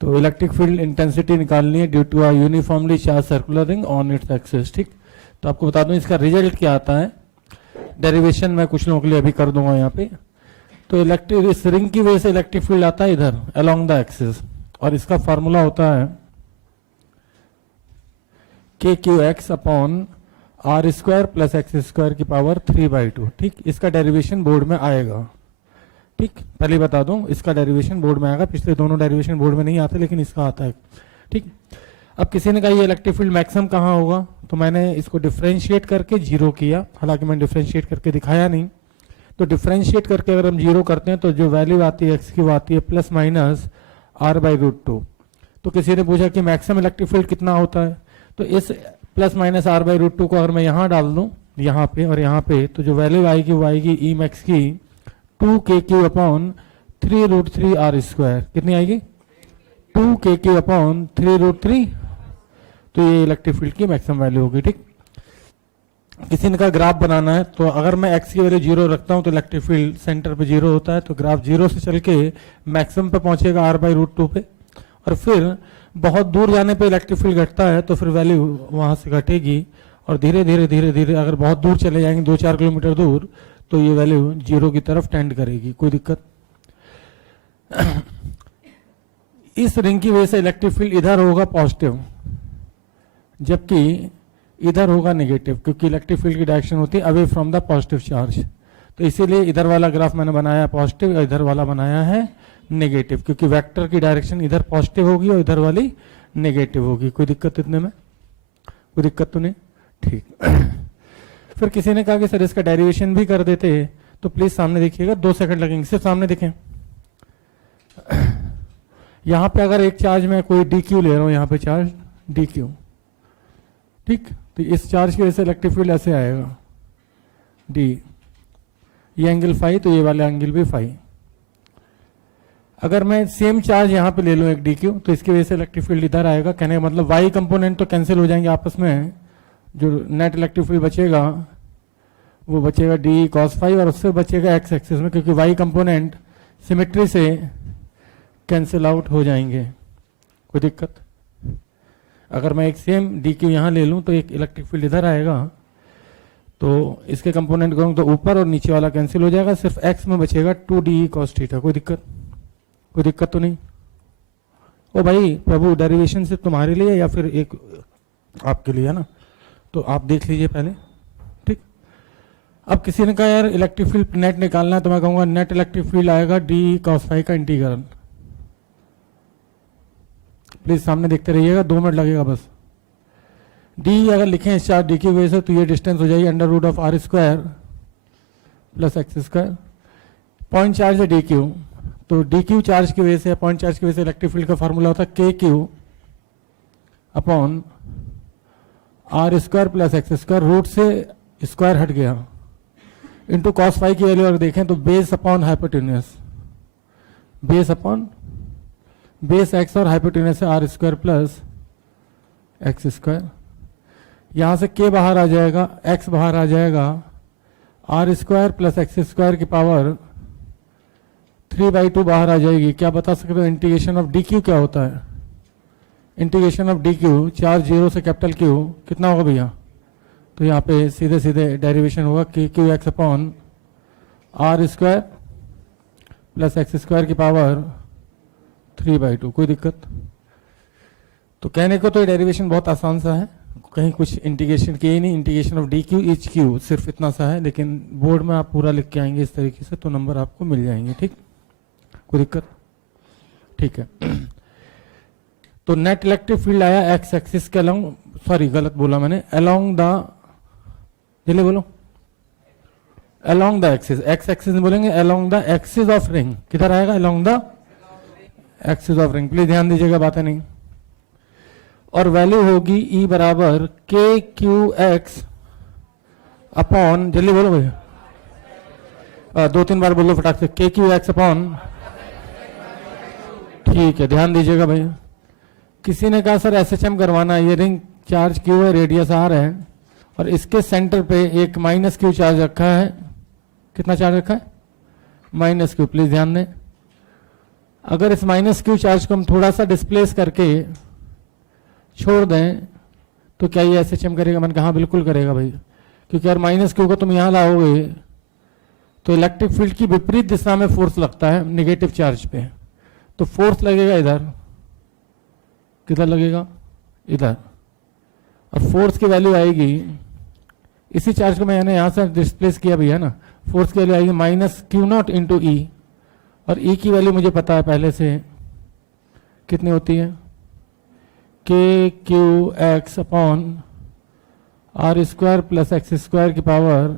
तो electric field intensity निकालनी है due to a uniformly charge circular ring on its axis. ठीक, तो आपको बता दूं इसका रिजल्ट क्या आता है। डेरिवेशन मैं कुछ लोगों के लिए अभी कर दूंगा यहाँ पे। तो इलेक्ट्रिक इस रिंग की वजह से इलेक्ट्रिक फील्ड आता है इधर अलोंग द एक्सिस, और इसका फार्मूला होता है k q x upon r square plus x square की पावर 3/2। ठीक, इसका डेरिवेशन बोर्ड में आएगा। ठीक, पहले बता दूं इसका डेरिवेशन बोर्ड में आएगा, पिछले दोनों डेरिवेशन बोर्ड में नहीं आते लेकिन इसका आता है। ठीक, अब किसी ने कहा ये इलेक्ट्रिक फील्ड मैक्सिमम कहाँ होगा, तो मैंने इसको डिफरेंशिएट करके जीरो किया, हालांकि मैंने डिफरेंशिएट करके दिखाया नहीं। तो डिफरेंशिएट करके अगर हम जीरो करते हैं तो जो वैल्यू आती है एक्स की वो आती है +-r/√2। तो किसी ने पूछा कि मैक्सिमम इलेक्ट्रिक फील्ड कितना होता है, तो इस +-r/√2 को अगर मैं यहाँ डाल दूँ यहाँ पे और यहाँ पे, तो जो वैल्यू आएगी वो आएगी ई मैक्स की 2kq/3√3r²। कितनी आएगी 2kq/3√3। तो ये इलेक्ट्रिक फील्ड की मैक्सिमम वैल्यू होगी। ठीक, किसी ने कहा ग्राफ बनाना है, तो अगर मैं एक्स की वैल्यू 0 रखता हूं तो इलेक्ट्रिक फील्ड सेंटर पे 0 होता है, तो ग्राफ 0 से चल के मैक्सिमम पे पहुंचेगा r/√2 पे, और फिर बहुत दूर जाने पे इलेक्ट्रिक फील्ड घटता है तो फिर वैल्यू वहां से घटेगी, और धीरे धीरे धीरे धीरे अगर बहुत दूर चले जाएंगे 2-4 किलोमीटर दूर तो ये वैल्यू 0 की तरफ टेंड करेगी। कोई दिक्कत इस रिंग की वजह से इलेक्ट्रिक फील्ड इधर होगा पॉजिटिव, जबकि इधर होगा नेगेटिव, क्योंकि इलेक्ट्रिक फील्ड की डायरेक्शन होती है away from the positive charge. तो इसीलिए इधर वाला ग्राफ मैंने बनाया पॉजिटिव और इधर वाला बनाया है नेगेटिव, क्योंकि वेक्टर की डायरेक्शन इधर पॉजिटिव होगी और इधर वाली नेगेटिव होगी। कोई दिक्कत इतने में, कोई दिक्कत तो नहीं। ठीक, फिर किसी ने कहा कि सर इसका डेरिवेशन भी कर देते, तो प्लीज सामने देखिएगा, 2 सेकंड लगेंगे, सिर्फ सामने देखें। यहां पे अगर एक चार्ज में कोई DQ ले रहा हूं, यहां पे चार्ज DQ, ठीक, तो इस चार्ज की वजह से इलेक्ट्रिक फील्ड ऐसे आएगा D, ये एंगल फाई, तो ये वाला एंगल भी फाई। अगर मैं सेम चार्ज यहां पे ले लूं एक DQ, तो इसकी वजह से इलेक्ट्रिक फील्ड इधर आएगा। कहने का मतलब y कंपोनेंट तो कैंसिल हो जाएंगे आपस में, जो नेट इलेक्ट्रिक फील्ड बचेगा वो बचेगा D cos फाई, और उससे बचेगा x एक्सिस में, क्योंकि y कंपोनेंट सिमेट्री से कैंसिल आउट हो जाएंगे। कोई दिक्कत, अगर मैं एक सेम DQ यहां ले लूं तो एक इलेक्ट्रिक फील्ड इधर आएगा, तो इसके कंपोनेंट करूँ तो ऊपर और नीचे वाला कैंसिल हो जाएगा, सिर्फ x में बचेगा 2d cos थीटा। कोई दिक्कत, कोई दिक्कत तो नहीं। ओ भाई प्रभु, डेरिवेशन सिर्फ तुम्हारे लिए या फिर एक आपके लिए है ना, तो आप देख लीजिए पहले। ठीक, अब किसी ने कहा यार इलेक्ट्रिक फील्ड नेट निकालना है, तो मैं कहूंगा नेट इलेक्ट्रिक फील्ड आएगा d cos फाई का इंटीग्रल। प्लीज सामने देखते रहिएगा, 2 मिनट लगेगा बस। d अगर लिखें इस चार्ज d की वजह से, तो ये डिस्टेंस हो जाएगी √r² plus x²। Point charge है dq, तो dq चार्ज की वजह से, पॉइंट चार्ज की वजह से इलेक्ट्रिक फील्ड का फार्मूला होता है kq/r² प्लस x², रूट से स्क्वायर हट गया, इंटू cos फाई की वैल्यू अगर देखें तो base upon hypotenuse, base upon base x और हाइपोटेन्यूस है r² प्लस x²। यहां से k बाहर आ जाएगा, x बाहर आ जाएगा, r² प्लस x² की पावर 3/2 बाहर आ जाएगी। क्या बता सकते हो इंटीग्रेशन ऑफ dq क्या होता है? इंटीग्रेशन ऑफ dq, चार्ज 0 से कैपिटल Q कितना होगा भैया? तो यहाँ पे सीधे सीधे डेरिवेशन होगा kq(x/r² प्लस x² की पावर 3/2। कोई दिक्कत? तो कहने को तो ये डेरिवेशन बहुत आसान सा है, कहीं कुछ इंटीग्रेशन किए ही नहीं। Integration of dq etch q सिर्फ इतना सा है, लेकिन बोर्ड में आप पूरा लिख के आएंगे इस तरीके से तो नंबर आपको मिल जाएंगे। ठीक, कोई दिक्कत? ठीक है। तो नेट इलेक्ट्रिक फील्ड आया एक्स एक्सिस के अलोंग, सॉरी गलत बोला मैंने, अलोंग द, जल्दी बोलो, along the axis, x axis में बोलेंगे along the axis of ring. किधर आएगा? Along the axis of ring. Please ध्यान दीजिएगा, बातें नहीं। और वैल्यू होगी ई बराबर के क्यू एक्स अपॉन, जल्दी बोलो भैया, 2-3 बार बोलो फटाक से, के क्यू एक्स अपॉन, ठीक है ध्यान दीजिएगा भैया। किसी ने कहा सर एसएचएम करवाना है, ये रिंग चार्ज क्यू है, रेडियस आर है, और इसके सेंटर पे एक -q चार्ज रखा है। कितना चार्ज रखा है? -q। प्लीज ध्यान दें, अगर इस माइनस क्यू चार्ज को हम थोड़ा सा डिस्प्लेस करके छोड़ दें तो क्या ये एसएचएम करेगा? मैंने कहा बिल्कुल करेगा भाई, क्योंकि अगर माइनस क्यू को तुम यहां लाओगे तो इलेक्ट्रिक फील्ड की विपरीत दिशा में फोर्स लगता है नेगेटिव चार्ज पे, तो फोर्स लगेगा इधर, किधर लगेगा? इधर। और फोर्स की वैल्यू आएगी, इसी चार्ज को मैंने यहां से डिस्प्लेस किया भी है ना, फोर्स की वैल्यू आएगी माइनस क्यू नॉट इंटू ई, और ई की वैल्यू मुझे पता है पहले से कितनी होती है, k q x upon r square plus x square की पावर।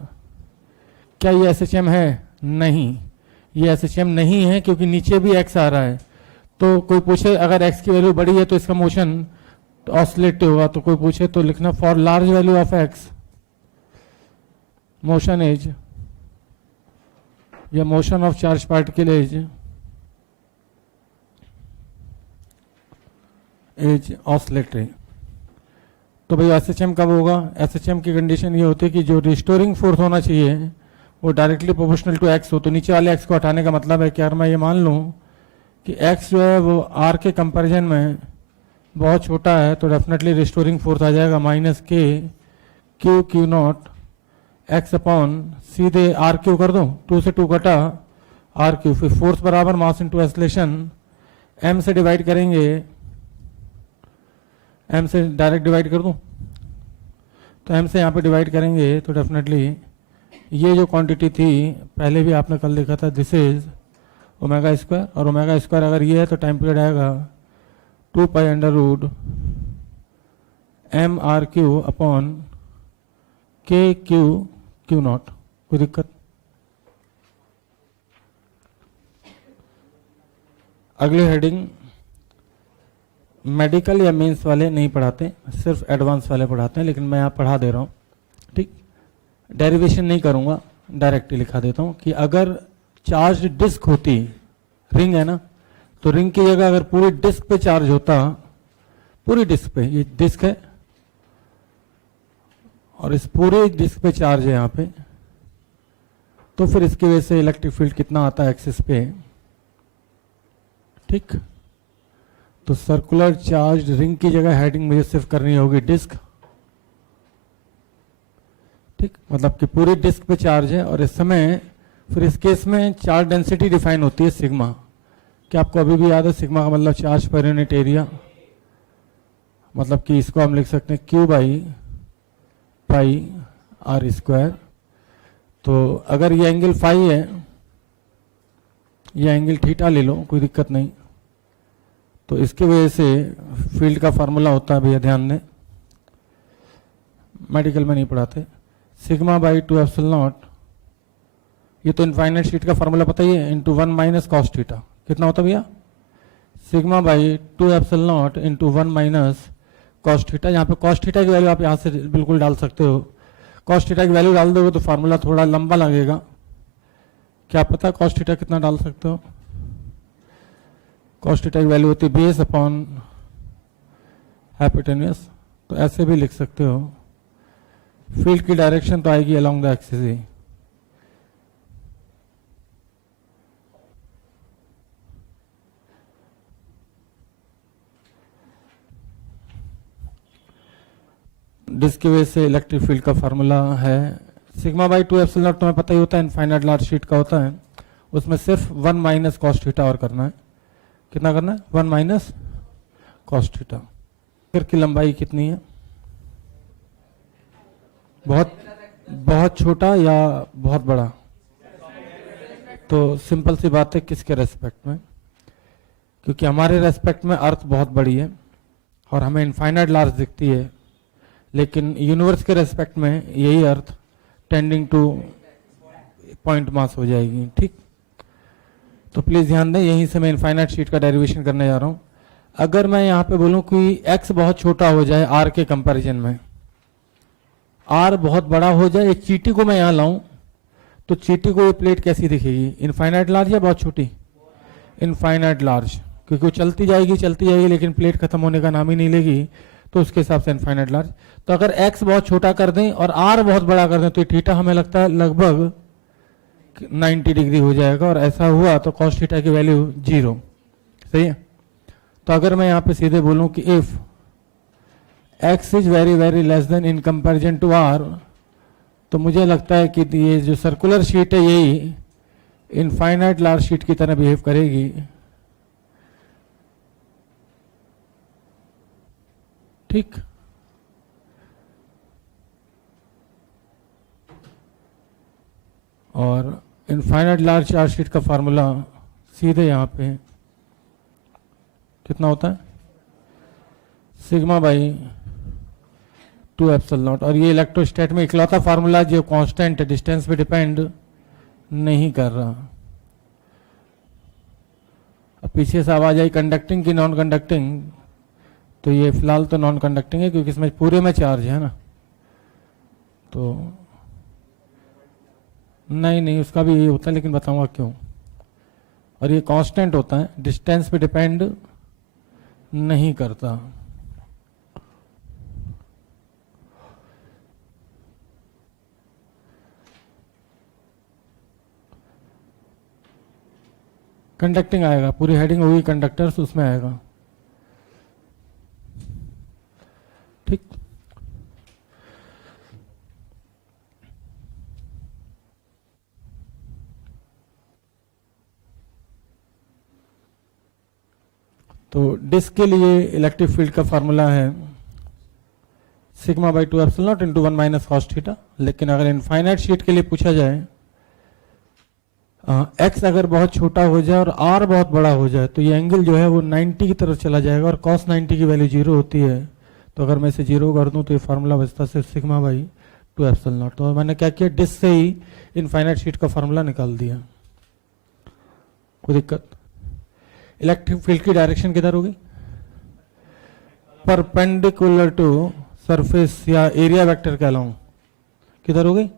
क्या ये एसएचएम है? नहीं, ये एसएचएम नहीं है, क्योंकि नीचे भी एक्स आ रहा है। तो कोई पूछे अगर एक्स की वैल्यू बड़ी है तो इसका मोशन ऑसिलेटिव होगा, तो कोई पूछे तो लिखना for large value of x motion is, या motion of charge particle is oscillatory. तो भाई एसएचएम कब होगा? एसएचएम की कंडीशन ये होती है कि जो रिस्टोरिंग फोर्स होना चाहिए वो डायरेक्टली प्रोपोर्शनल टू एक्स हो। तो नीचे वाले एक्स को हटाने का मतलब है कि अगर मैं ये मान लूँ कि एक्स जो है वो आर के कंपैरिजन में बहुत छोटा है, तो डेफिनेटली रिस्टोरिंग फोर्स आ जाएगा माइनस के q q not x upon सीधे आर क्यू कर दो, 2 से 2 कटा आर क्यू, फिर फोर्स बराबर मास इनटू एक्सेलरेशन, एम से डिवाइड करेंगे, एम से डायरेक्ट डिवाइड कर दूं, तो एम से यहाँ पे डिवाइड करेंगे तो डेफिनेटली ये जो क्वांटिटी थी पहले भी आपने कल देखा था, दिस इज ओमेगा स्क्वायर, और ओमेगा स्क्वायर अगर ये है तो टाइम पीरियड आएगा 2 pi under root m r q upon k q q not. कोई दिक्कत? अगली हेडिंग मेडिकल या मेंस वाले नहीं पढ़ाते, सिर्फ एडवांस वाले पढ़ाते हैं, लेकिन मैं यहाँ पढ़ा दे रहा हूँ। ठीक, डेरिवेशन नहीं करूँगा, डायरेक्ट लिखा देता हूँ कि अगर चार्ज डिस्क होती, रिंग है ना, तो रिंग की जगह अगर पूरी डिस्क पे चार्ज होता, पूरी डिस्क पे, ये डिस्क है और इस पूरे डिस्क पे चार्ज है यहाँ पे, तो फिर इसकी वजह से इलेक्ट्रिक फील्ड कितना आता है एक्सिस पे। ठीक, तो सर्कुलर चार्ज रिंग की जगह हेडिंग मुझे सिर्फ करनी होगी डिस्क। ठीक, मतलब कि पूरी डिस्क पे चार्ज है, और इस समय फिर इस केस में चार्ज डेंसिटी डिफाइन होती है सिग्मा। क्या आपको अभी भी याद है सिग्मा का मतलब चार्ज पर यूनिट एरिया? मतलब कि इसको हम लिख सकते हैं q by pi r square. तो अगर ये एंगल फाई है, ये एंगल थीटा ले लो, कोई दिक्कत नहीं, तो इसकी वजह से फील्ड का फार्मूला होता है, भैया ध्यान दें, मेडिकल में नहीं पढ़ाते, सिग्मा बाई 2 एप्सिलॉन नॉट, ये तो इनफाइनाइट शीट का फार्मूला पता ही है, इंटू 1 माइनस कॉस थीटा। कितना होता है भैया? Sigma by 2 epsilon not into 1 minus cos theta. यहाँ पे कॉस थीटा की वैल्यू आप यहाँ से बिल्कुल डाल सकते हो, कॉस थीटा की वैल्यू डाल दोगे तो फार्मूला थोड़ा लंबा लगेगा। क्या पता है कॉस थीटा कितना डाल सकते हो? कॉस थीटा की वैल्यू होती है बेस अपॉन हाइपोटेन्यूस, तो ऐसे भी लिख सकते हो। फील्ड की डायरेक्शन तो आएगी अलोंग द एक्सिस ही। डिस्क की वजह से इलेक्ट्रिक फील्ड का फार्मूला है सिग्मा बाई 2 एप्सिलॉन नॉट, तुम्हें पता ही होता है, इनफाइनाइट लार्ज शीट का होता है, उसमें सिर्फ 1 माइनस कॉस थीटा और करना है। कितना करना है? 1 माइनस कॉस थीटा। फिर की लंबाई कितनी है? बहुत छोटा या बहुत बड़ा? तो सिंपल सी बात है, किसके रेस्पेक्ट में? क्योंकि हमारे रेस्पेक्ट में अर्थ बहुत बड़ी है और हमें इनफाइनाइट लार्ज दिखती है, लेकिन यूनिवर्स के रेस्पेक्ट में यही अर्थ टेंडिंग टू पॉइंट मास हो जाएगी। ठीक, तो प्लीज ध्यान दें, यहीं से मैं इनफाइनाइट शीट का डेरिवेशन करने जा रहा हूं। अगर मैं यहां पे बोलूं कि x बहुत छोटा हो जाए r के कंपैरिजन में, r बहुत बड़ा हो जाए, एक चीटी को मैं यहां लाऊं, तो चीटी को ये प्लेट कैसी दिखेगी? इनफाइनाइट लार्ज या बहुत छोटी? इनफाइनाइट लार्ज, क्योंकि वो चलती जाएगी लेकिन प्लेट खत्म होने का नाम ही नहीं लेगी, तो उसके हिसाब से इनफाइनाइट लार्ज। तो अगर x बहुत छोटा कर दें और r बहुत बड़ा कर दें, तो थीटा हमें लगता है लगभग 90 डिग्री हो जाएगा, और ऐसा हुआ तो कॉस थीटा की वैल्यू 0। सही है। तो अगर मैं यहाँ पे सीधे बोलूँ कि if x is very very less than in comparison to r, तो मुझे लगता है कि ये जो सर्कुलर शीट है यही इनफाइनाइट लार्ज शीट की तरह बिहेव करेगी। ठीक, और इनफाइनाइट लार्ज चार्ज शीट का फार्मूला सीधे यहाँ पे कितना होता है, सिग्मा बाई 2 एप्सिलॉन नॉट। और ये इलेक्ट्रोस्टैट में इकलौता फार्मूला जो कांस्टेंट डिस्टेंस पे डिपेंड नहीं कर रहा। अब पीछे से आवाज आई कंडक्टिंग की नॉन कंडक्टिंग, तो ये फिलहाल तो नॉन कंडक्टिंग है क्योंकि इसमें पूरे में चार्ज है ना, तो नहीं उसका भी यही होता है, लेकिन बताऊंगा क्यों। और ये कांस्टेंट होता है, डिस्टेंस पे डिपेंड नहीं करता। कंडक्टिंग आएगा, पूरी हेडिंग होगी कंडक्टर्स, उसमें आएगा। ठीक, तो डिस्क के लिए इलेक्ट्रिक फील्ड का फार्मूला है sigma by 2 epsilon not into 1 minus cos theta. लेकिन अगर इनफाइनाइट शीट के लिए पूछा जाए, एक्स अगर बहुत छोटा हो जाए और आर बहुत बड़ा हो जाए, तो ये एंगल जो है वो 90 की तरफ चला जाएगा और कॉस 90 की वैल्यू 0 होती है। तो अगर मैं इसे 0 कर दूं तो ये फार्मूला बचता सिर्फ सिग्मा बाई 2 एप्सिलॉन नॉट। तो मैंने क्या किया, डिस्क से ही इनफाइनाइट शीट का फार्मूला निकाल दिया। कोई दिक्कत? इलेक्ट्रिक फील्ड की डायरेक्शन किधर होगी, परपेंडिकुलर टू सरफेस या एरिया वेक्टर कहलाऊं, किधर होगी,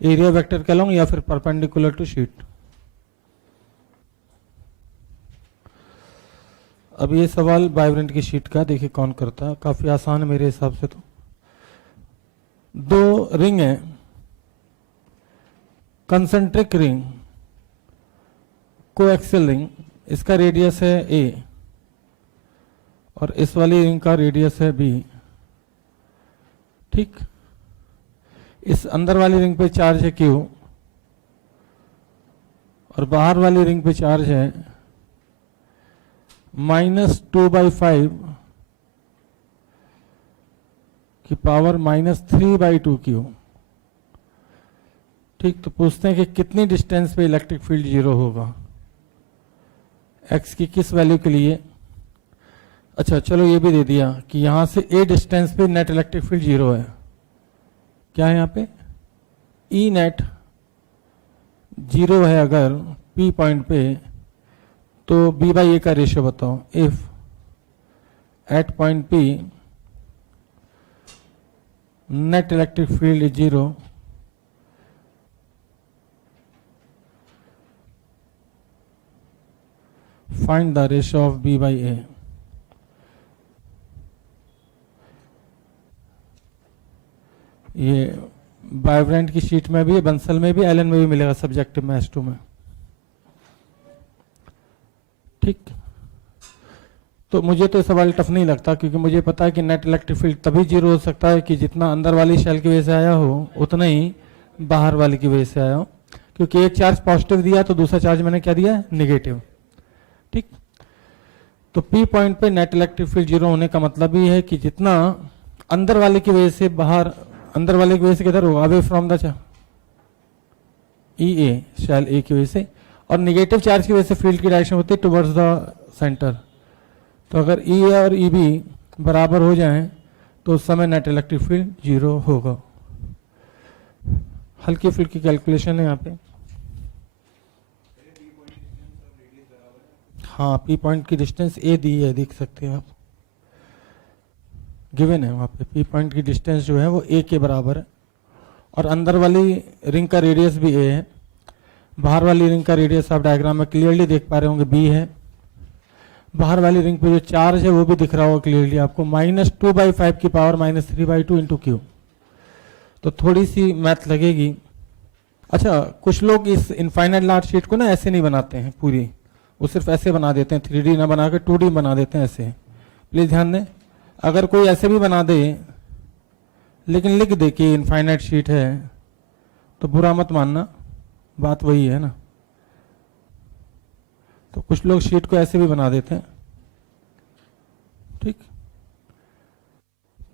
एरिया वेक्टर कहलाऊं या फिर परपेंडिकुलर टू शीट। अब ये सवाल वाइब्रेंट की शीट का, देखिए कौन करता है, काफी आसान है मेरे हिसाब से। तो दो रिंग है, कंसेंट्रिक रिंग, कोएक्सियल रिंग, इसका रेडियस है a और इस वाली रिंग का रेडियस है b। ठीक, इस अंदर वाली रिंग पे चार्ज है q और बाहर वाली रिंग पे चार्ज है -2/5 की पावर -3/2q। ठीक, तो पूछते हैं कि कितनी डिस्टेंस पे इलेक्ट्रिक फील्ड 0 होगा, x की किस वैल्यू के लिए। अच्छा चलो ये भी दे दिया कि यहां से a डिस्टेंस पे नेट इलेक्ट्रिक फील्ड 0 है। क्या है यहाँ पे, E नेट 0 है अगर P पॉइंट पे, तो B/A का रेशियो बताओ। If at point P net electric field is 0, find the ratio of B/A। ये वाइब्रेंट की शीट में भी, बंसल में भी, एलन में भी मिलेगा सब्जेक्टिव में S2 में। ठीक, तो मुझे तो सवाल टफ नहीं लगता क्योंकि मुझे पता है कि नेट इलेक्ट्रिक फील्ड तभी 0 हो सकता है कि जितना अंदर वाली शेल की वजह से आया हो उतना ही बाहर वाली की वजह से आया हो, क्योंकि एक चार्ज पॉजिटिव दिया तो दूसरा चार्ज मैंने क्या दिया, नेगेटिव। ठीक, तो P पॉइंट पे नेट इलेक्ट्रिक फील्ड 0 होने का मतलब ही है कि जितना अंदर वाले की वजह से बाहर, अंदर वाले की वजह से किधर होगा, away from the EA shell A की वजह से, और नेगेटिव चार्ज की वजह से फील्ड की डायरेक्शन होती है टुवर्ड्स द सेंटर। तो अगर EA और EB बराबर हो जाएं तो उस समय नेट इलेक्ट्रिक फील्ड 0 होगा। हल्की फुल्की कैलकुलेशन है यहाँ पे। हाँ, P पॉइंट की डिस्टेंस A दी है, देख सकते हैं आप, गिवन है वहाँ पे। P पॉइंट की डिस्टेंस जो है वो A के बराबर है और अंदर वाली रिंग का रेडियस भी A है, बाहर वाली रिंग का रेडियस आप डायग्राम में क्लियरली देख पा रहे होंगे B है। बाहर वाली रिंग पे जो चार्ज है वो भी दिख रहा होगा क्लियरली आपको, -2/5 की पावर -3/2 इंटू Q। तो थोड़ी सी मैथ लगेगी। अच्छा, कुछ लोग इस इनफाइनाइट लार्ज शीट को ना ऐसे नहीं बनाते हैं पूरी, वो सिर्फ ऐसे बना देते हैं, 3D ना बना के 2D बना देते हैं ऐसे। प्लीज़ ध्यान दें, अगर कोई ऐसे भी बना दे लेकिन लिख दे कि इनफाइनाइट शीट है तो बुरा मत मानना, बात वही है ना। तो कुछ लोग शीट को ऐसे भी बना देते हैं, ठीक,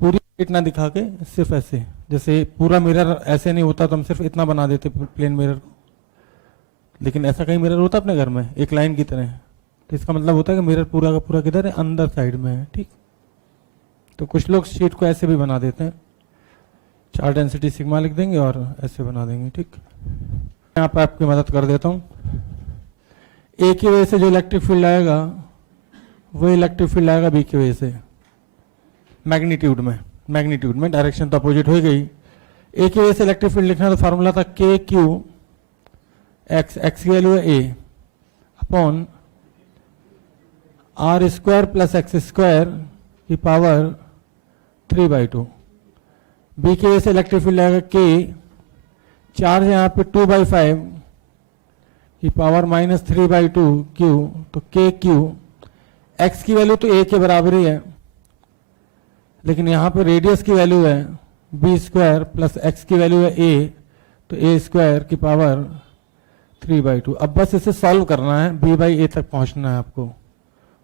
पूरी शीट ना दिखा के सिर्फ ऐसे, जैसे पूरा मिरर ऐसे नहीं होता तो हम सिर्फ इतना बना देते प्लेन मिरर को, लेकिन ऐसा कहीं मिरर होता अपने घर में एक लाइन की तरह, तो इसका मतलब होता है कि मिरर पूरा का पूरा किधर है, अंदर साइड में है, ठीक। तो कुछ लोग शीट को ऐसे भी बना देते हैं, 4 डेंसिटी सिग्मा लिख देंगे और ऐसे बना देंगे, ठीक। यहाँ पर आपकी मदद कर देता हूँ। ए की वजह से जो इलेक्ट्रिक फील्ड आएगा वो इलेक्ट्रिक फील्ड आएगा बी की वजह से, मैग्नीट्यूड में डायरेक्शन तो अपोजिट हो गई। ए की वजह से इलेक्ट्रिक फील्ड लिखना तो फार्मूला था के क्यू एक्स की वैल्यू है a upon r square plus x square की पावर 3/2। बी की वजह से इलेक्ट्रिक फील्ड आएगा के, चार्ज यहाँ पे 2/5 की पावर -3/2 क्यू, तो के क्यू, एक्स की वैल्यू तो ए के बराबर ही है, लेकिन यहाँ पे रेडियस की वैल्यू है बी स्क्वायर प्लस एक्स की वैल्यू है ए, तो ए स्क्वायर की पावर 3/2। अब बस इसे सॉल्व करना है, b/a तक पहुंचना है आपको,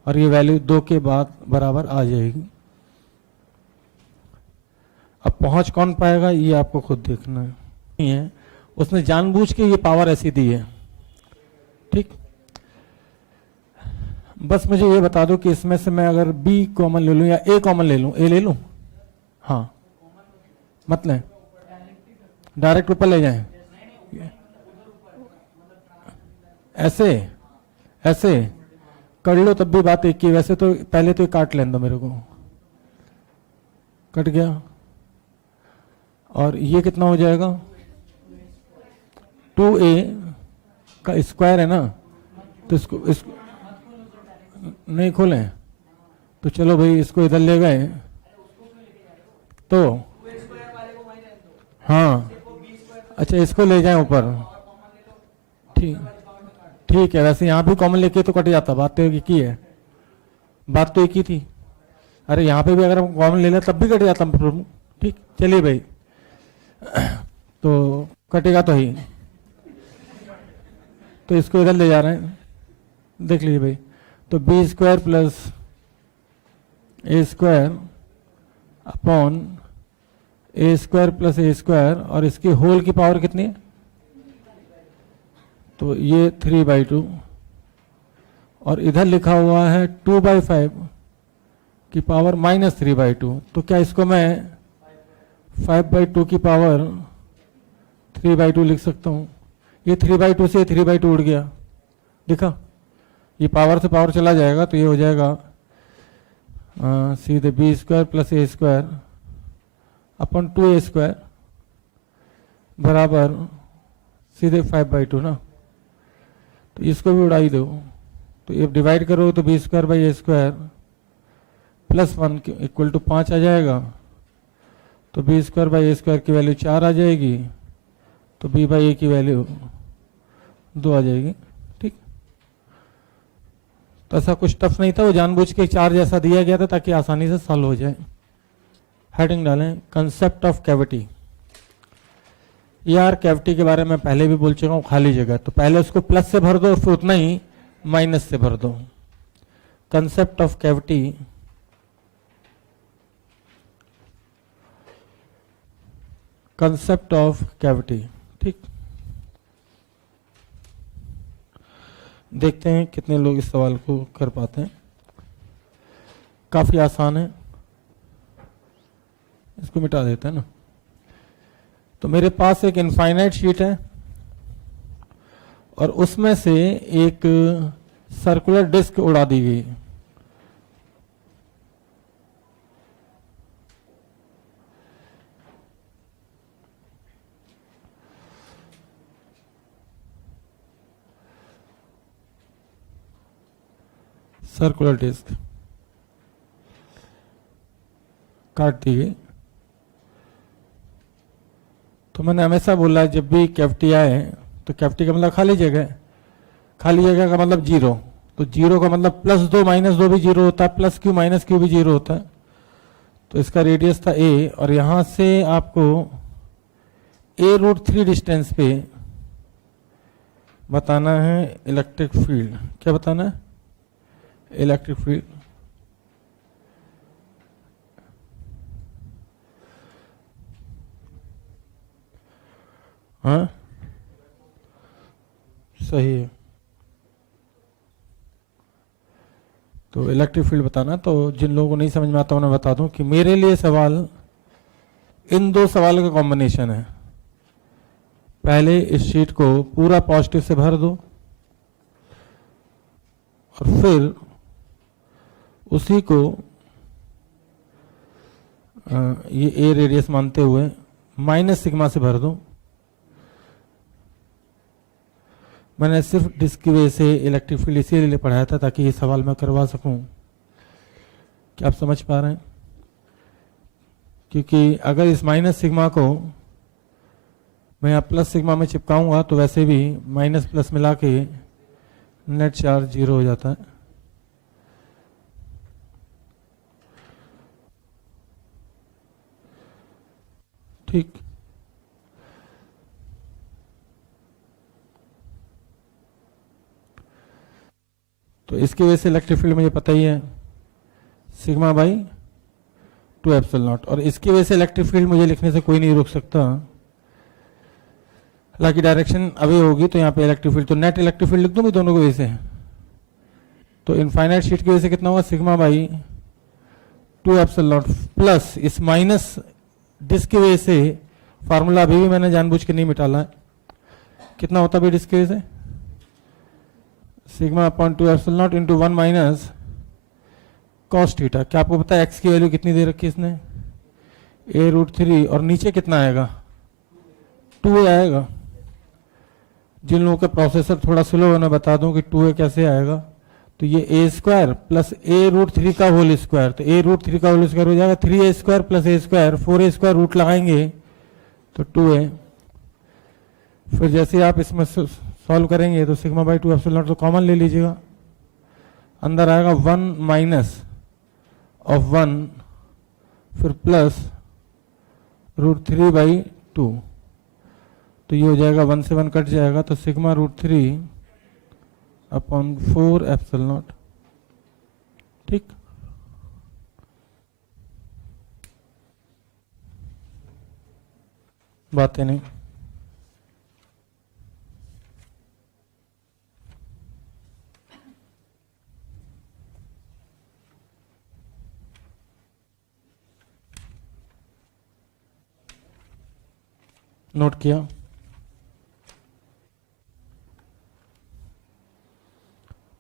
और ये वैल्यू 2 के बाद बराबर आ जाएगी। अब पहुंच कौन पाएगा ये आपको खुद देखना है, उसने जानबूझ के ये पावर ऐसी दी है, ठीक। बस मुझे ये बता दो कि इसमें से मैं अगर b कॉमन ले लूं या a कॉमन ले लूं, a ले लूं, हाँ मत लें, डायरेक्ट ऊपर ले जाएं, ऐसे ऐसे कर लो तब भी बात एक ही। वैसे तो पहले तो काट लेने दो मेरे को, कट गया, और ये कितना हो जाएगा 2a का स्क्वायर है ना, तो इसको नहीं खोलें तो चलो भाई इसको इधर ले गए तो हाँ, अच्छा इसको ले जाएं ऊपर, ठीक है। वैसे यहाँ भी कॉमन लेके तो कट जाता, बात तो एक ही है, बात तो एक ही थी। अरे यहाँ पे भी अगर हम कॉमन ले लें तब भी कट जाता, ठीक। चलिए भाई, तो कटेगा तो ही, तो इसको इधर ले जा रहे हैं, देख लीजिए भाई, तो बी स्क्वायर प्लस ए स्क्वायर अपॉन ए स्क्वायर प्लस ए स्क्वायर, और इसकी होल की पावर कितनी है, तो ये 3/2, और इधर लिखा हुआ है 2/5 की पावर -3/2, तो क्या इसको मैं 5/2 की पावर 3/2 लिख सकता हूँ। ये 3/2 से 3/2 उड़ गया, देखा, ये पावर से पावर चला जाएगा, तो ये हो जाएगा सीधे बी स्क्वायर प्लस ए स्क्वायर अपॉन 2a स्क्वायर बराबर सीधे 5/2 ना, तो इसको भी उड़ाई दो, तो ये डिवाइड करो तो b square by a square plus 1 equal to 5 आ जाएगा, तो b square by a square की वैल्यू 4 आ जाएगी, तो b/a की वैल्यू 2 आ जाएगी, ठीक। तो ऐसा कुछ टफ नहीं था, वो जानबूझ के चार्ज ऐसा दिया गया था ताकि आसानी से सॉल्व हो जाए। हेडिंग डालें, कंसेप्ट ऑफ कैविटी। यार कैविटी के बारे में पहले भी बोल चुका हूँ, खाली जगह, तो पहले उसको प्लस से भर दो और फिर उतना ही माइनस से भर दो। Concept of cavity, concept of cavity, ठीक। देखते हैं कितने लोग इस सवाल को कर पाते हैं। काफी आसान है, इसको मिटा देते हैं ना। तो मेरे पास एक इनफाइनाइट शीट है और उसमें से एक सर्कुलर डिस्क उड़ा दी गई, सर्कुलर डिस्क काट दी गई। तो मैंने हमेशा बोला जब भी कैविटी आए तो कैविटी का मतलब खाली जगह, खाली जगह का मतलब जीरो, तो जीरो का मतलब +2 -2 भी जीरो होता है, +q -q भी जीरो होता है। तो इसका रेडियस था a, और यहां से आपको a√3 डिस्टेंस पे बताना है इलेक्ट्रिक फील्ड। क्या बताना है? Electric field. हाँ, सही है। तो इलेक्ट्रिक फील्ड बताना। तो जिन लोगों को नहीं समझ में आता उन्हें बता दूं कि मेरे लिए सवाल इन दो सवाल का कॉम्बिनेशन है। पहले इस शीट को पूरा पॉजिटिव से भर दो, और फिर उसी को ये a रेडियस मानते हुए -σ से भर दो। मैंने सिर्फ डिस्क की वजह से इलेक्ट्रिक फील्ड इसीलिए पढ़ाया था ताकि ये सवाल मैं करवा सकूं। क्या आप समझ पा रहे हैं? क्योंकि अगर इस -σ को मैं यहाँ +σ में चिपकाऊंगा तो वैसे भी माइनस प्लस मिला के नेट चार्ज 0 हो जाता है। ठीक, तो इसकी वजह से इलेक्ट्रिक फील्ड मुझे पता ही है, σ/2ε0। और इसकी वजह से इलेक्ट्रिक फील्ड मुझे लिखने से कोई नहीं रोक सकता। हालांकि डायरेक्शन अवे होगी तो यहाँ पे इलेक्ट्रिक फील्ड, तो नेट इलेक्ट्रिक फील्ड लिख दूंगी दोनों की वजह से। तो इनफाइनाइट शीट की वजह से कितना होगा? σ/2ε0 प्लस इस माइनस डिस्क की वजह से, फार्मूला अभी भी मैंने जानबूझ के नहीं मिटाला है, कितना होता है डिस्क की वजह से? σ/2ε0 इंटू 1 माइनस cos थीटा। क्या आपको पता है एक्स की वैल्यू कितनी दे रखी है इसने? a√3, और नीचे कितना आएगा? 2a आएगा। जिन लोगों का प्रोसेसर थोड़ा स्लो है उन्हें बता दूं कि 2a कैसे आएगा। तो ये a² प्लस a√3 का होल स्क्वायर, तो a√3 का होल स्क्वायर हो जाएगा 3a² plus a², 4a² root लगाएंगे तो 2a। फिर जैसे आप इसमें सॉल्व करेंगे तो σ/2ε0 तो कॉमन ले लीजिएगा, अंदर आएगा 1 माइनस ऑफ 1, फिर प्लस √3/2, तो ये हो जाएगा 1 से 1 कट जाएगा, तो σ√3/4ε0। ठीक, बातें नहीं। नोट किया?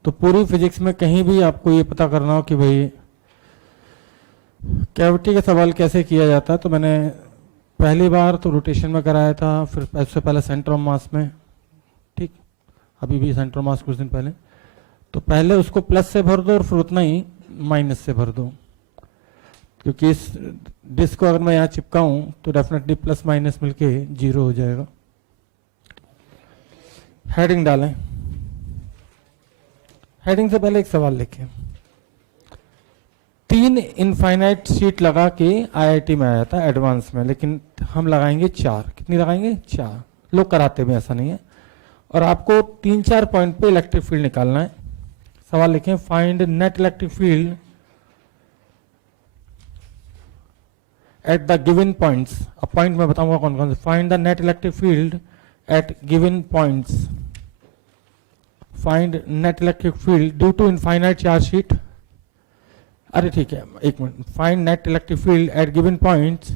तो पूरी फिजिक्स में कहीं भी आपको ये पता करना हो कि भाई कैविटी का सवाल कैसे किया जाता है, तो मैंने पहली बार तो रोटेशन में कराया था, फिर उससे पहले सेंटर ऑफ मास में। ठीक, अभी भी सेंटर ऑफ मास कुछ दिन पहले। तो पहले उसको प्लस से भर दो और फिर उतना ही माइनस से भर दो, क्योंकि इस डिस्क को अगर मैं यहाँ चिपकाऊं तो डेफिनेटली प्लस माइनस मिलके 0 हो जाएगा। हेडिंग डालें। हेडिंग से पहले एक सवाल लिखें। 3 इनफाइनाइट शीट लगा के आईआईटी में आया था एडवांस में, लेकिन हम लगाएंगे 4। कितनी लगाएंगे? 4। लोग कराते भी ऐसा नहीं है। और आपको 3-4 पॉइंट पे इलेक्ट्रिक फील्ड निकालना है। सवाल लिखें, find net electric field at the given points. अब पॉइंट मैं बताऊंगा कौन कौन से। Find the net electric field at given points. Find net electric field due to infinite charge sheet. अरे ठीक है, एक minute. Find net electric field at given points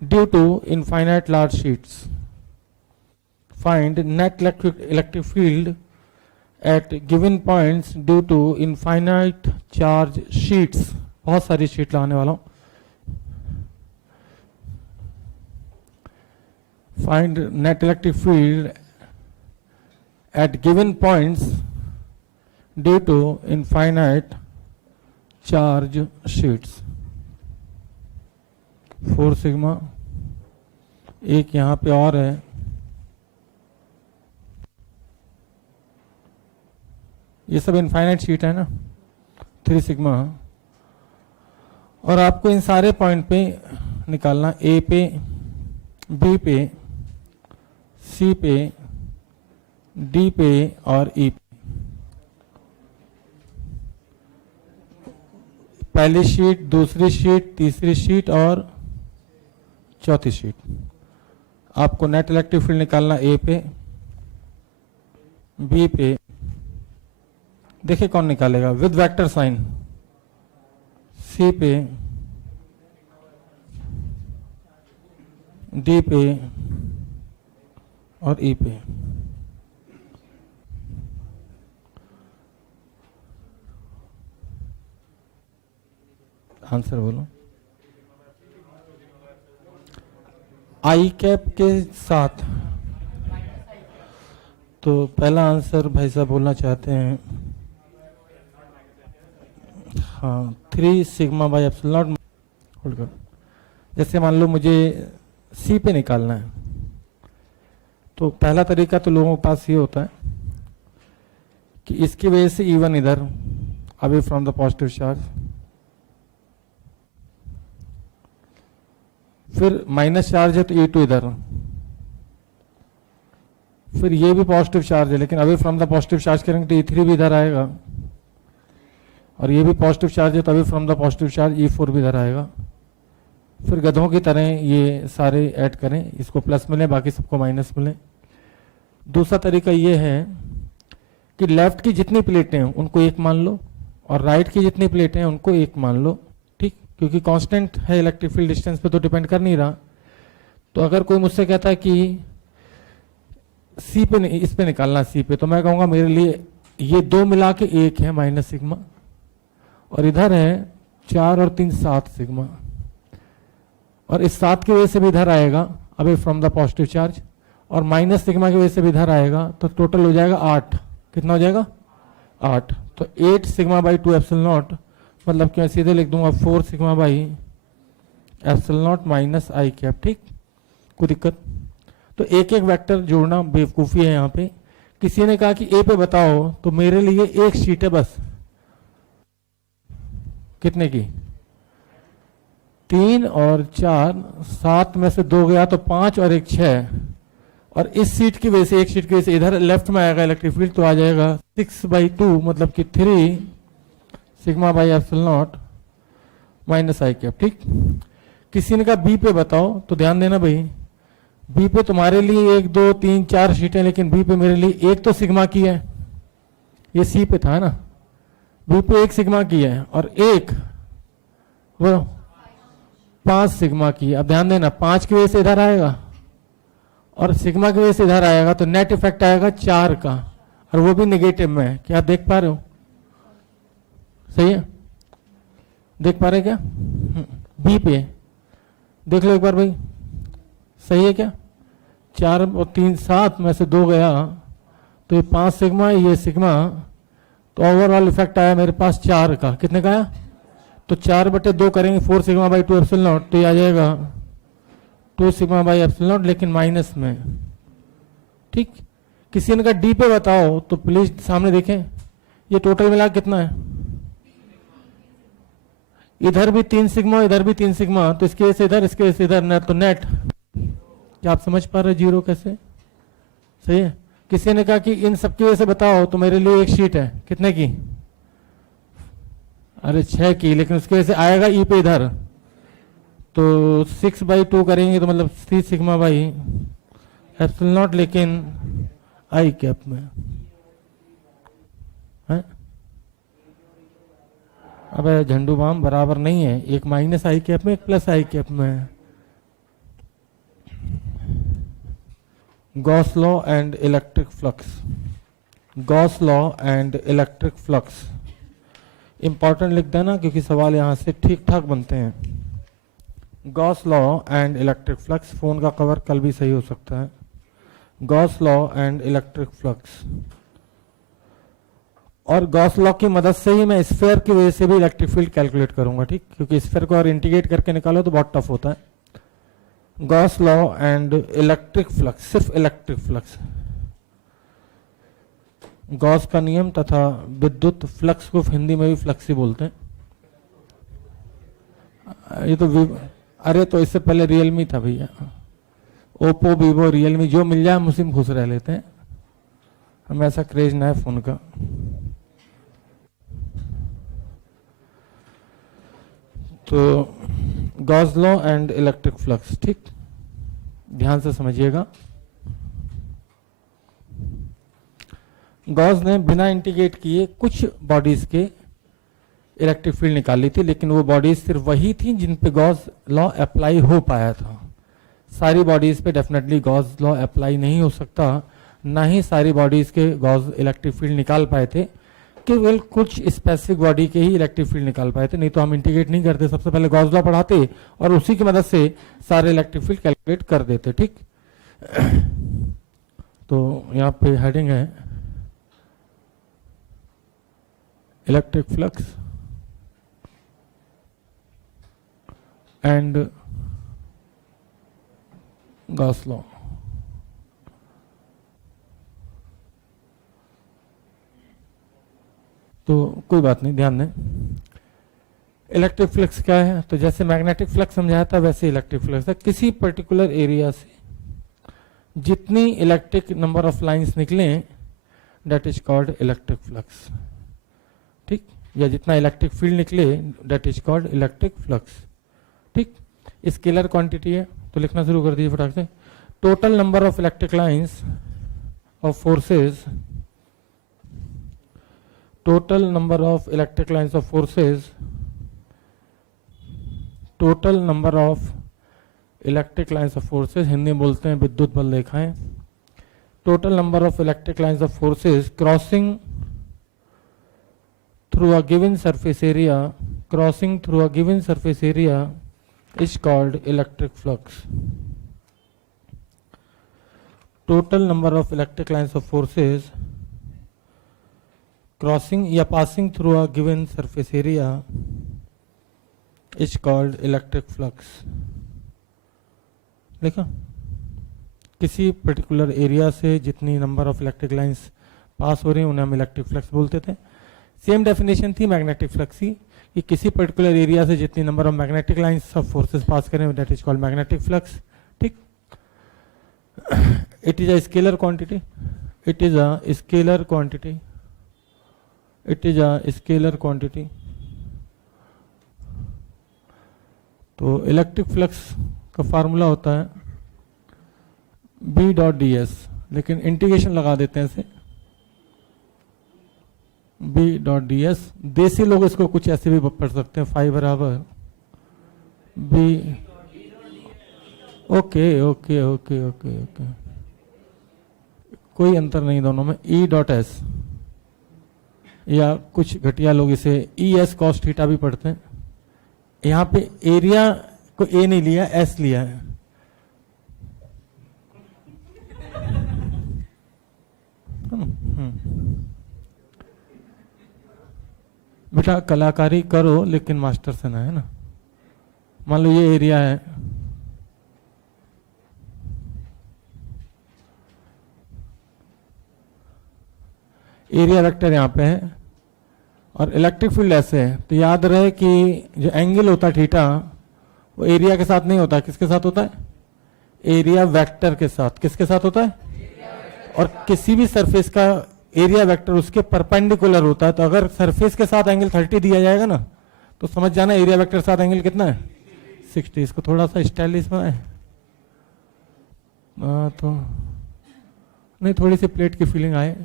due to infinite large sheets. Find net electric field at given points due to infinite charge sheets. बहुत सारी sheet लगाने वाला हूं। Find net electric field at given points due to infinite charge sheets। 4 sigma. एक यहां पे और है, ये सब इनफाइनाइट शीट है ना, 3 सिग्मा। और आपको इन सारे पॉइंट पे निकालना, ए पे, बी पे, सी पे, डी पे और ई पे। पहली शीट, दूसरी शीट, तीसरी शीट और चौथी शीट। आपको नेट इलेक्ट्रिक फील्ड निकालना ए पे, बी पे, देखिए कौन निकालेगा विद वेक्टर साइन, सी पे, डी पे और ई पे। आंसर बोलो। आई कैप के साथ तो पहला आंसर भाई साहब बोलना चाहते हैं, हाँ 3 sigma by epsilon not. Hold कर, जैसे मान लो मुझे सी पे निकालना है, तो पहला तरीका तो लोगों के पास ये होता है कि इसकी वजह से E1 इधर away from the positive charge, फिर माइनस चार्ज है तो E2 इधर, फिर ये भी पॉजिटिव चार्ज है लेकिन away from the positive charge करेंगे तो E3 भी इधर आएगा, और ये भी पॉजिटिव चार्ज है तो away from the positive charge E4 भी इधर आएगा। फिर गधों की तरह ये सारे ऐड करें, इसको प्लस मिले बाकी सबको माइनस मिले। दूसरा तरीका ये है कि लेफ्ट की जितनी प्लेटें हैं उनको 1 मान लो और राइट की जितनी प्लेटें हैं उनको 1 मान लो, ठीक, क्योंकि कांस्टेंट है इलेक्ट्रिक फील्ड, डिस्टेंस पे तो डिपेंड कर नहीं रहा। तो अगर कोई मुझसे कहता है कि सी पे इस पे निकालना सी पे, तो मैं कहूँगा मेरे लिए ये 2 मिला के 1 है माइनस सिग्मा, और इधर है 4 और 3 7 सिग्मा, और इस 7 की वजह से भी इधर आएगा away from the positive charge, और माइनस सिग्मा की वजह से भी इधर आएगा, तो टोटल हो जाएगा 8। कितना हो जाएगा 8। तो 8 सिग्मा बाई 2 एप्सिलॉन नॉट, मतलब कि मैं सीधे लिख दूंगा 4 sigma by epsilon not minus I cap, ठीक, कोई दिक्कत। तो एक एक वेक्टर जोड़ना बेवकूफ़ी है यहाँ पे। किसी ने कहा कि ए पे बताओ, तो मेरे लिए एक शीट है बस, कितने की 3 और 4, 7 में से 2 गया तो 5 और 1 6, और इस सीट की वजह से, एक शीट की वजह से इधर लेफ्ट में आएगा इलेक्ट्रिक फील्ड, तो आ जाएगा 6/2, मतलब कि 3 sigma by epsilon not minus I cap, ठीक। किसी ने कहा बी पे बताओ, तो ध्यान देना भाई, बी पे तुम्हारे लिए 1 2 3 4 शीटें, लेकिन बी पे मेरे लिए 1 तो सिग्मा की है, ये सी पे था ना, बी पे 1 सिग्मा की है और 1 वो 5 सिग्मा की। अब ध्यान देना 5 की वजह से इधर आएगा और सिग्मा की वजह से इधर आएगा, तो नेट इफेक्ट आएगा 4 का, और वो भी नेगेटिव में है। क्या आप देख पा रहे हो? सही है, देख पा रहे क्या? बी पे देख लो एक बार भाई, सही है क्या? 4 और 3 7 में से 2 गया, तो ये 5 सिग्मा, ये सिग्मा, तो ओवरऑल इफेक्ट आया मेरे पास 4 का। कितने का आया? तो 4/2 करेंगे 4 सिग्मा बाई 2 एप्सिलॉन नॉट, तो ये आ जाएगा 2 सिग्मा बाई एप्सिलॉन नॉट, लेकिन माइनस में, ठीक। किसी ने कहा डी पे बताओ, तो प्लीज सामने देखें, ये टोटल मिला कितना है? इधर भी 3 सिग्मा, इधर भी 3 सिग्मा, तो इसके वजह से इधर, इसके वजह से इधर, नेट तो नेट। क्या आप समझ पा रहे हो जीरो कैसे? सही है। किसी ने कहा कि इन सबकी वजह से बताओ, तो मेरे लिए एक शीट है, कितने की? अरे 6 की, लेकिन उसकी वजह से आएगा ई पे इधर, तो 6/2 करेंगे तो मतलब 3 सिग्मा बाई एप्सिलॉन नॉट, लेकिन आई कैप में है। अब झंडू बाम बराबर नहीं है, एक माइनस आई कैप में, एक प्लस आई कैप में। Gauss law and electric flux, Gauss law and electric flux important लिख देना, क्योंकि सवाल यहां से ठीक ठाक बनते हैं। Gauss law and electric flux, phone का कवर कल भी सही हो सकता है। Gauss law and electric flux, और गॉस लॉ की मदद से ही मैं स्फीयर की वजह से भी इलेक्ट्रिक फील्ड कैलकुलेट करूंगा, ठीक, क्योंकि स्फीयर को और इंटीग्रेट करके निकालो तो बहुत टफ होता है। Gauss law and electric flux, सिर्फ इलेक्ट्रिक फ्लक्स। गॉस का नियम तथा विद्युत फ्लक्स को हिंदी में भी फ्लक्स ही बोलते हैं। ये तो अरे तो इससे पहले रियलमी था भैया, ओप्पो वीवो रियलमी जो मिल जाए हम उसी में खुश रह लेते हैं, हमें ऐसा क्रेज ना है फोन का। तो Gauss law and electric flux, ठीक, ध्यान से समझिएगा। गॉस ने बिना इंटीग्रेट किए कुछ बॉडीज के इलेक्ट्रिक फील्ड निकाली थी, लेकिन वो बॉडीज सिर्फ वही थी जिन पे गॉस लॉ अप्लाई हो पाया था। सारी बॉडीज पे डेफिनेटली गॉस लॉ अप्लाई नहीं हो सकता, ना ही सारी बॉडीज के गॉस इलेक्ट्रिक फील्ड निकाल पाए थे, केवल कुछ स्पेसिफिक बॉडी के ही इलेक्ट्रिक फील्ड निकाल पाए थे। नहीं तो हम इंटीग्रेट नहीं करते, सबसे पहले गॉस लॉ पढ़ाते और उसी की मदद से सारे इलेक्ट्रिक फील्ड कैलकुलेट कर देते, ठीक। तो यहाँ पे हेडिंग है electric flux and Gauss law. तो कोई बात नहीं, ध्यान दें। इलेक्ट्रिक फ्लक्स क्या है? तो जैसे मैग्नेटिक फ्लक्स समझाया था वैसे इलेक्ट्रिक फ्लक्स है। किसी पर्टिकुलर एरिया से जितनी इलेक्ट्रिक नंबर ऑफ लाइंस निकले that is called electric flux, ठीक, या जितना इलेक्ट्रिक फील्ड निकले that is called electric flux, ठीक। स्केलर क्वांटिटी है तो लिखना शुरू कर दीजिए फटाक से। Total number of electric lines of forces, total number of electric lines of forces, total number of electric lines of forces, Hindi में बोलते हैं विद्युत बल रेखाएं। total number of electric lines of forces crossing through a given surface area, crossing through a given surface area is called electric flux. total number of electric lines of forces crossing या passing through a given surface area is called electric flux. देखा, किसी particular area से जितनी number of electric lines pass हो रही हैं उन्हें हम इलेक्ट्रिक फ्लक्स बोलते थे। सेम डेफिनेशन थी मैग्नेटिक फ्लक्स की, कि किसी पर्टिकुलर एरिया से जितनी number of magnetic lines of forces pass करें that is called magnetic flux, ठीक। It is a scalar quantity, it is a scalar quantity, it is a scalar quantity. तो electric flux का formula होता है B dot D S, लेकिन integration लगा देते हैं इसे B डॉट डी एस। देसी लोग इसको कुछ ऐसे भी पढ़ सकते हैं, फाइव बराबर B। Okay okay okay okay okay, कोई अंतर नहीं दोनों में। E डॉट एस, या कुछ घटिया लोग इसे ई एस कॉस थीटा भी पढ़ते हैं। यहाँ पे एरिया को ए नहीं लिया, एस लिया है। बेटा कलाकारी करो लेकिन मास्टर से ना, है ना। मान लो ये एरिया है, एरिया वेक्टर यहाँ पे है और इलेक्ट्रिक फील्ड ऐसे है, तो याद रहे कि जो एंगल होता है थीटा वो एरिया के साथ नहीं होता, किसके साथ होता है? एरिया वेक्टर के साथ। किसके साथ होता है? और किसी भी सरफेस का एरिया वेक्टर उसके परपेंडिकुलर होता है। तो अगर सरफेस के साथ एंगल 30 दिया जाएगा ना तो समझ जाना एरिया वेक्टर के साथ एंगल कितना है? 60। इसको थोड़ा सा स्टाइलिश बनाए, तो नहीं थोड़ी सी प्लेट की फीलिंग आए,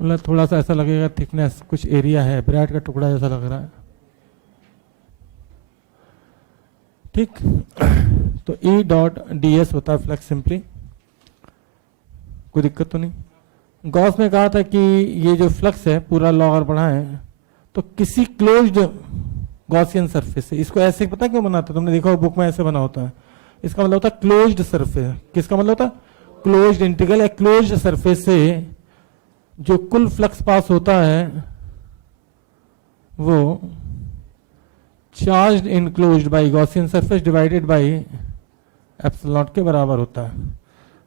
मतलब थोड़ा सा ऐसा लगेगा थिकनेस, कुछ एरिया है, ब्रेड का टुकड़ा जैसा लग रहा है, ठीक। तो E डॉट डी एस होता है फ्लक्स सिंपली, कोई दिक्कत तो नहीं। गॉस ने कहा था कि ये जो फ्लक्स है पूरा लॉ अगर बढ़ाएं तो किसी क्लोज्ड गॉसियन सरफेस से, इसको ऐसे पता क्यों बनाते, तुमने देखा हो बुक में ऐसे बना होता है, इसका मतलब होता है क्लोज्ड सरफेस। किसका मतलब होता है? क्लोज्ड इंटीग्रल या क्लोज्ड सरफेस से जो कुल फ्लक्स पास होता है वो charged enclosed bye Gaussian surface divided by epsilon not के बराबर होता है।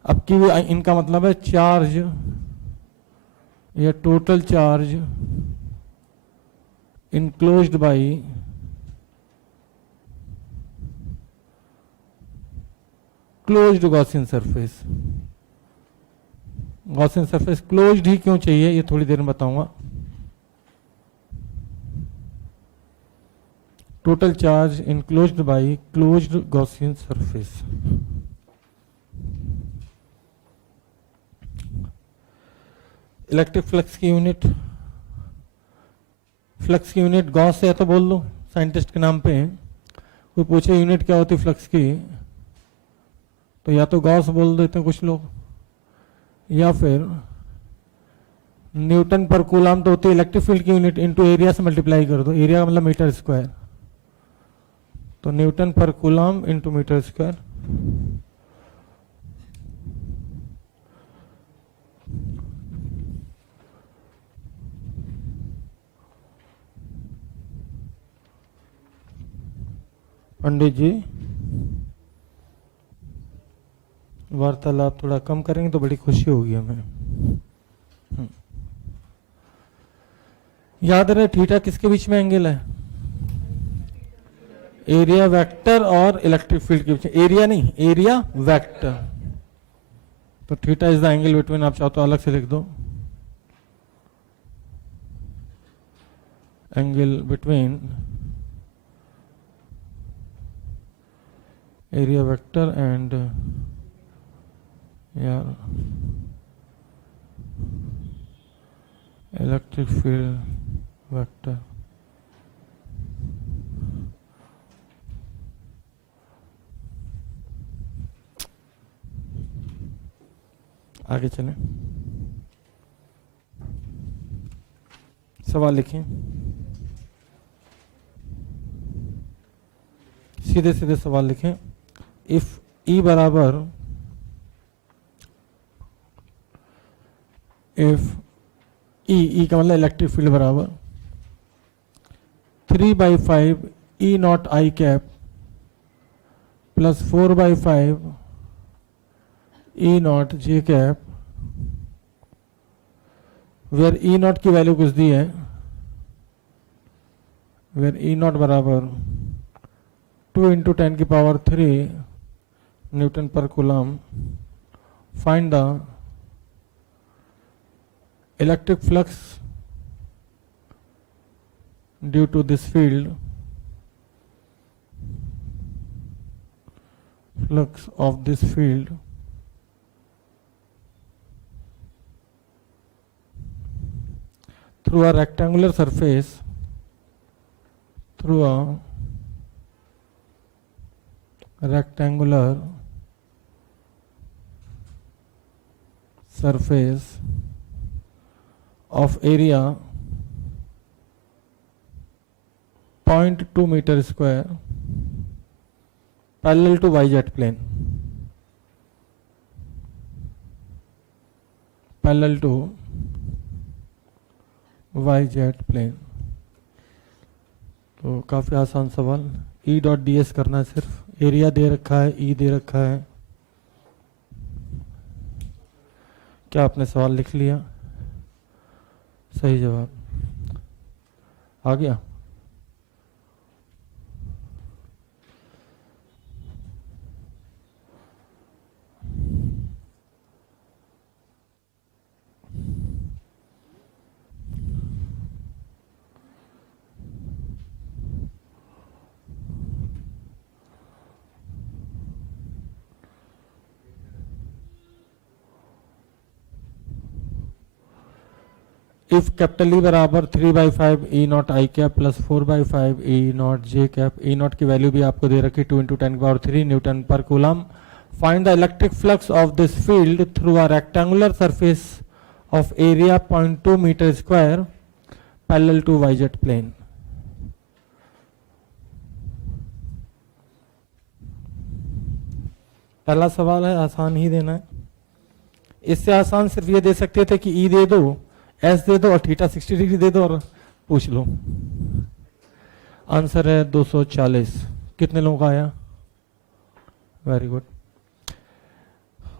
अब की इनका मतलब है चार्ज या total charge enclosed by closed Gaussian surface. Gaussian surface closed ही क्यों चाहिए ये थोड़ी देर में बताऊंगा। Total charge enclosed by closed Gaussian surface. Electric flux की यूनिट, फ्लक्स की यूनिट गॉस है तो बोल दो, साइंटिस्ट के नाम पे है। कोई पूछे यूनिट क्या होती फ्लक्स की, तो या तो गॉस बोल देते हैं कुछ लोग, या फिर न्यूटन पर कूलाम तो होती है इलेक्ट्रिक फील्ड की यूनिट, इनटू एरिया से मल्टीप्लाई कर दो, एरिया मतलब मीटर स्क्वायर, तो न्यूटन पर कूलाम इनटू मीटर स्क्वायर। पंडित जी वार्तालाप थोड़ा कम करेंगे तो बड़ी खुशी होगी हमें। याद रहे थीटा किसके बीच में एंगल है? एरिया वेक्टर और इलेक्ट्रिक फील्ड के बीच में, एरिया नहीं, एरिया वेक्टर। तो theta is the angle between, आप चाहो तो अलग से लिख दो, angle between area vector and यार इलेक्ट्रिक फील्ड वेक्टर। आगे चलें, सवाल लिखें, सीधे सीधे सवाल लिखें। इफ ई बराबर, इफ ई का मतलब इलेक्ट्रिक फील्ड बराबर 3/5 E naught i cap plus 4/5 E naught j cap, where E naught की वैल्यू कुछ दी है, वेयर ई नॉट बराबर 2 × 10⁻³ newton per coulomb. Find the electric flux due to this field, flux of this field through a rectangular surface, through a rectangular surface of area 0.2 meter square parallel to yz plane, parallel to yz plane। तो काफी आसान सवाल, E dot D S करना है, सिर्फ area दे रखा है, E दे रखा है। क्या आपने सवाल लिख लिया? सही जवाब आ गया। इफ कैपिटल ई बराबर 3/5 E naught i cap plus 4/5 E naught j cap, E naught की वैल्यू भी आपको दे रखी 2 × 10⁻³ newton per coulomb. Find the electric flux of this field through a rectangular surface of area 0.2 metre square parallel to yz plane. पहला सवाल है, आसान ही देना है, इससे आसान सिर्फ ये दे सकते थे कि ई दे दो, एस दे दो और थीटा 60 डिग्री दे दो और पूछ लो। आंसर है 240। कितने लोगों का आया? Very good.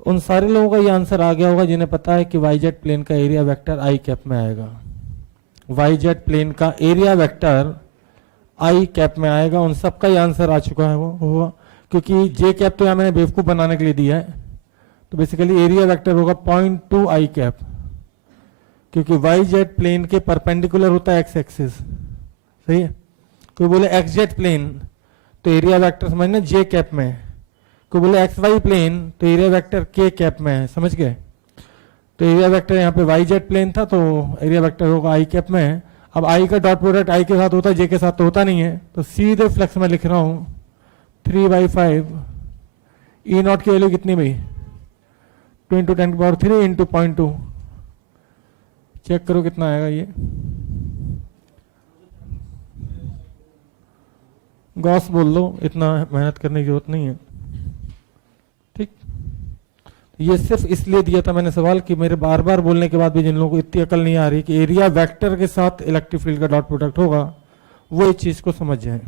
उन सारे लोगों का ये आंसर आ गया होगा जिन्हें पता है कि वाई जेड प्लेन का एरिया वेक्टर आई कैप में आएगा। वाई जेड प्लेन का एरिया वेक्टर आई कैप में आएगा, उन सबका ही आंसर आ चुका है वो होगा, क्योंकि जे कैप तो यहाँ मैंने बेवकूफ बनाने के लिए दिया है। तो बेसिकली एरिया वेक्टर होगा 0.2 आई कैप, क्योंकि वाई जेड प्लेन के परपेंडिकुलर होता है एक्स एक्सिस, सही है। कोई बोले एक्स जेड प्लेन तो एरिया वेक्टर समझना जे कैप में, कोई बोले एक्स वाई प्लेन तो एरिया वेक्टर के कैप में है, समझ गए। तो एरिया वेक्टर यहाँ पे वाई जेड प्लेन था तो एरिया वेक्टर होगा आई कैप में। अब आई का डॉट प्रोडक्ट आई के साथ होता है, जे के साथ तो होता नहीं है, तो सीधे फ्लक्स में लिख रहा हूं 3/5 ई नॉट की वैल्यू कितनी भाई 2 × 10³ इंटू 0.2, चेक करो कितना आएगा ये। गॉस बोल लो, इतना मेहनत करने की जरूरत नहीं है, ठीक। ये सिर्फ इसलिए दिया था मैंने सवाल कि मेरे बार बार बोलने के बाद भी जिन लोगों को इतनी अकल नहीं आ रही कि एरिया वेक्टर के साथ इलेक्ट्रिक फील्ड का डॉट प्रोडक्ट होगा, वो इस चीज को समझ जाए।